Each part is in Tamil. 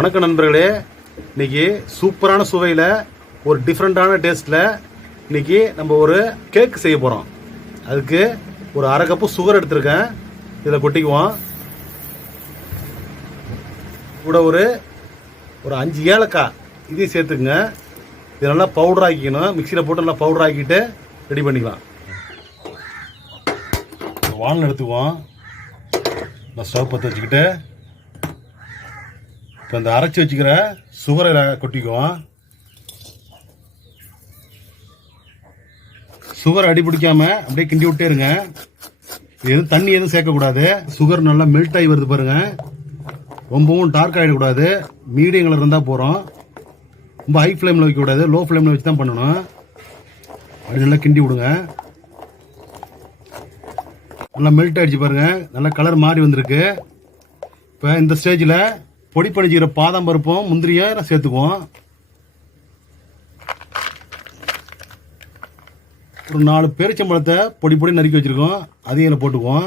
வணக்கம் நண்பர்களே, இன்னைக்கு சூப்பரான சுவையில் ஒரு டிஃப்ரெண்டான டேஸ்ட்டில் இன்னைக்கு நம்ம ஒரு கேக் செய்ய போகிறோம். அதுக்கு ஒரு அரை கப்பு சுகர் எடுத்திருக்கேன். இதில் கொட்டிக்குவோம். கூட ஒரு 5 ஏலக்காய் இதையும் சேர்த்துக்குங்க. இதை நல்லா பவுடர் ஆக்கிக்கணும். மிக்சியில் போட்டு நல்லா பவுடர் ஆக்கிட்டு ரெடி பண்ணிக்கலாம். வானல் எடுத்துக்குவோம். நான் ஸ்டவ் பற்ற வச்சுக்கிட்டு இப்போ இந்த அரைச்சி வச்சுக்கிற சுகரை கொட்டிக்குவோம். சுகர் அடி பிடிக்காம அப்படியே கிண்டி விட்டே இருங்க. எதுவும் தண்ணி எதுவும் சேர்க்கக்கூடாது. சுகர் நல்லா மெல்ட் ஆகி வருது பாருங்க. ரொம்பவும் டார்க் ஆகிடக்கூடாது. மீடியம் கலர் இருந்தால் போகிறோம். ரொம்ப ஹை ஃப்ளேமில் வைக்கக்கூடாது. லோ ஃப்ளேமில் வச்சு தான் பண்ணணும். அப்படி நல்லா கிண்டி விடுங்க. நல்லா மெல்ட் ஆகிடுச்சு பாருங்க. நல்லா கலர் மாறி வந்திருக்கு. இப்போ இந்த ஸ்டேஜில் பொடி பண்ணிக்கிற பாதாம் பருப்பும் முந்திரியும் சேர்த்துக்குவோம். ஒரு 4 பேரிச்சம்பழத்தை பொடி பொடி நறுக்கி வச்சிருக்கோம். அதையும் இதில் போட்டுக்குவோம்.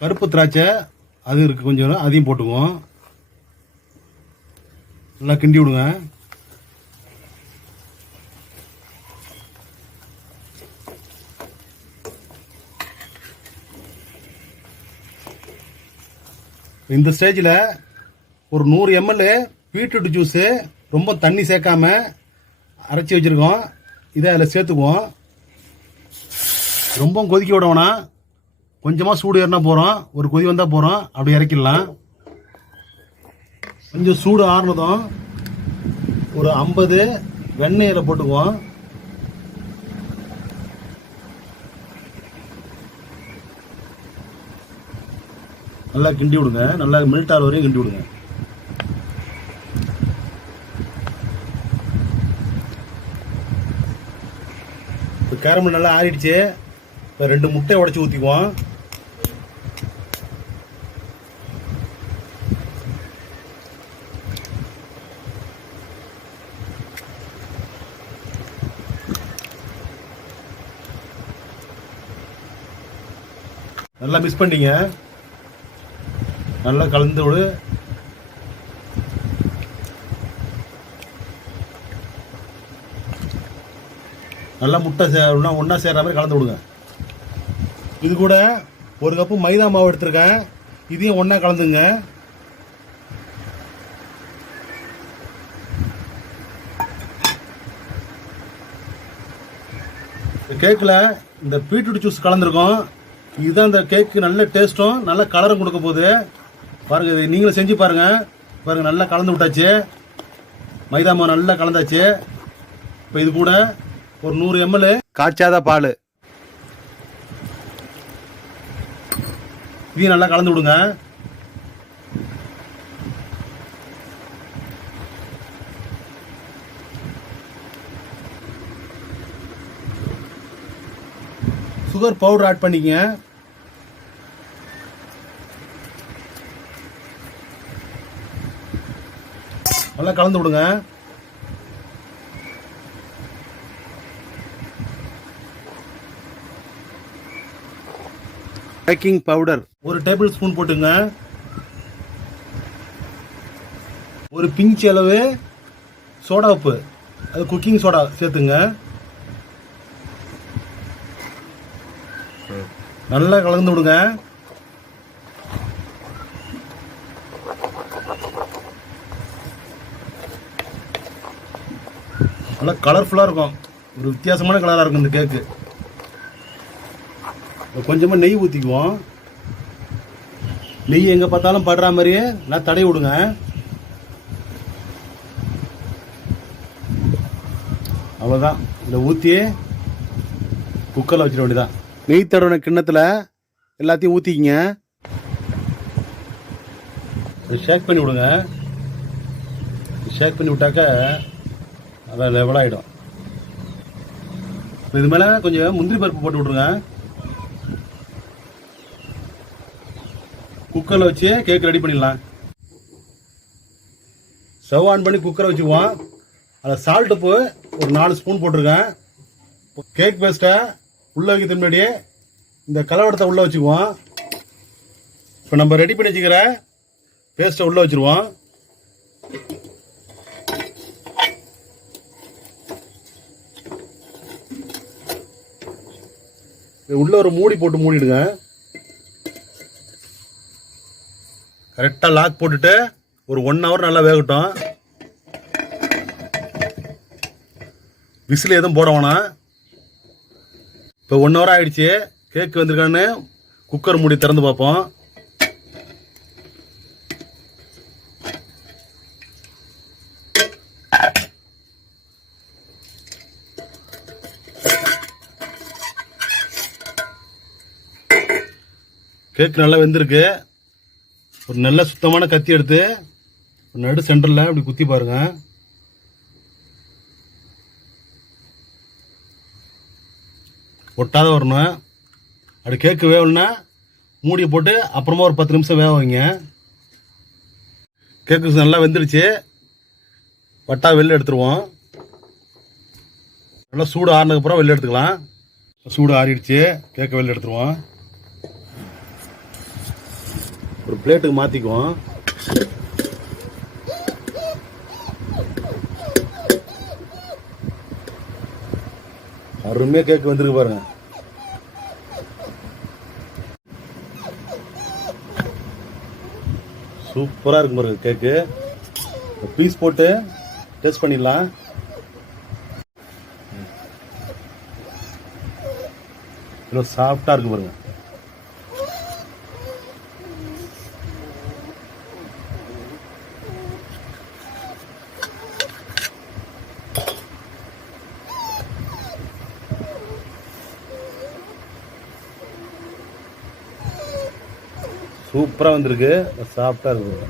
கருப்பு திராட்சை அது இருக்கு கொஞ்சம், அதையும் போட்டுக்குவோம். நல்லா கிண்டி விடுங்க. இந்த ஸ்டேஜில் ஒரு 100 ml பீட்ரூட் ஜூஸு ரொம்ப தண்ணி சேர்க்காம அரைச்சி வச்சுருக்கோம். இதை அதில் சேர்த்துக்குவோம். ரொம்ப கொதிக்க விடவோனா, கொஞ்சமாக சூடு ஏறினா போகிறோம். ஒரு கொதி வந்தால் போகிறோம். அப்படி இறக்கிடலாம். கொஞ்சம் சூடு ஆறுனதும் ஒரு 50 வெண்ணெயில் போட்டுக்குவோம். நல்லா கிண்டி விடுங்க. நல்லா மெல்ட் ஆகிற வரையும் கிண்டி விடுங்க. இப்போ கேரமல் நல்லா ஆறிடுச்சு. இப்போ 2 முட்டையை உடச்சி ஊற்றிக்குவோம். நல்லா மிக்ஸ் பண்ணிங்க. நல்லா கலந்து விடு. நல்லா முட்டை ஒன்றா சேர்ற மாதிரி கலந்து விடுங்க. இது கூட 1 கப்பு மைதா மாவு எடுத்துருக்கேன். இதையும் ஒன்றா கலந்துங்க. இந்த கேக்கில் இந்த பீட்ரூட் ஜூஸ் கலந்துருக்கோம். இதுதான் இந்த கேக்கு நல்ல டேஸ்ட்டும் நல்ல கலரும் கொடுக்க போகுது. பாருங்க, இது நீங்களும் செஞ்சு பாருங்க. பாருங்க, நல்லா கலந்து விட்டாச்சு. மைதா மாவு நல்லா கலந்தாச்சு. இப்போ இது கூட ஒரு 100 ml காய்ச்சாத பால் இதையும் நல்லா கலந்து விடுங்க. சுகர் பவுடர் ஆட் பண்ணிக்கங்க. நல்லா கலந்து விடுங்க. பேக்கிங் பவுடர் 1 டேபிள் ஸ்பூன் போட்டுங்க. ஒரு பிஞ்ச் அளவு சோடா உப்பு, அது குக்கிங் சோடா சேர்த்துங்க. நல்லா கலந்து விடுங்க. நல்லா கலர்ஃபுல்லாக இருக்கும். ஒரு வித்தியாசமான கலராக இருக்கும் இந்த கேக்கு. கொஞ்சமாக நெய் ஊற்றிக்குவோம். நெய் எங்கே பார்த்தாலும் படுற மாதிரியே நல்லா தடவி விடுங்க. அவ்வளோதான். இதை ஊற்றி குக்கரில் வச்சிட வேண்டியதான். நெய் தடவின கிண்ணத்தில் எல்லாத்தையும் ஊற்றிக்கிங்க. ஷேக் பண்ணி விடுங்க. ஷேக் பண்ணி விட்டாக்க அதான் லெவலாகிடும். இது மேலே கொஞ்சம் முந்திரி பருப்பு போட்டு விட்ருங்க. குக்கரில் வச்சு கேக் ரெடி பண்ணிடலாம். ஸ்டவ் ஆன் பண்ணி குக்கரை வச்சுக்குவோம். அதில் சால்ட் உப்பு ஒரு 4 ஸ்பூன் போட்டிருக்கேன். கேக் பேஸ்ட்டை உள்ளே வைக்கிறது முன்னாடியே இந்த கலவடத்தை உள்ளே வச்சுக்குவோம். இப்போ நம்ம ரெடி பண்ணி வச்சுக்கிற பேஸ்ட்டை உள்ளே வச்சுருவோம். உள்ள ஒரு மூடி போட்டு மூடிடுங்க. கரெக்டாக லாக் போட்டுட்டு ஒரு 1 hour நல்லா வேகட்டும். விசில் எதுவும் போட வேணாம். இப்போ 1 hour ஆகிடுச்சு. கேக் வந்திருக்கான்னு குக்கர் மூடி திறந்து பார்ப்போம். கேக் நல்லா வெந்திருக்கு. ஒரு நல்ல சுத்தமான கத்தி எடுத்து நடு சென்டரில் இப்படி குத்தி பாருங்க. ஒட்டாத வரணும். அப்படி கேக்கு வேகணும்னா மூடியை போட்டு அப்புறமா ஒரு 10 நிமிஷம் வேக வைங்க. கேக்கு நல்லா வெந்துடுச்சு. வட்டா வெளில எடுத்துருவோம். நல்லா சூடு ஆறினதுக்கப்புறம் வெளில எடுத்துக்கலாம். சூடு ஆறிடுச்சு. கேக்கை வெளில எடுத்துருவோம். ஒரு பிளேட்டுக்கு மாற்றிக்குவோம். அருமையாக கேக் வந்துருக்கு பாருங்க. சூப்பராக இருக்கும் பாருங்க கேக்கு. பீஸ் போட்டு டேஸ்ட் பண்ணிடலாம். இவ்வளோ சாஃப்டாக இருக்கு பாருங்க. சூப்பராக வந்திருக்கு. சாஃப்டாக இருக்கு.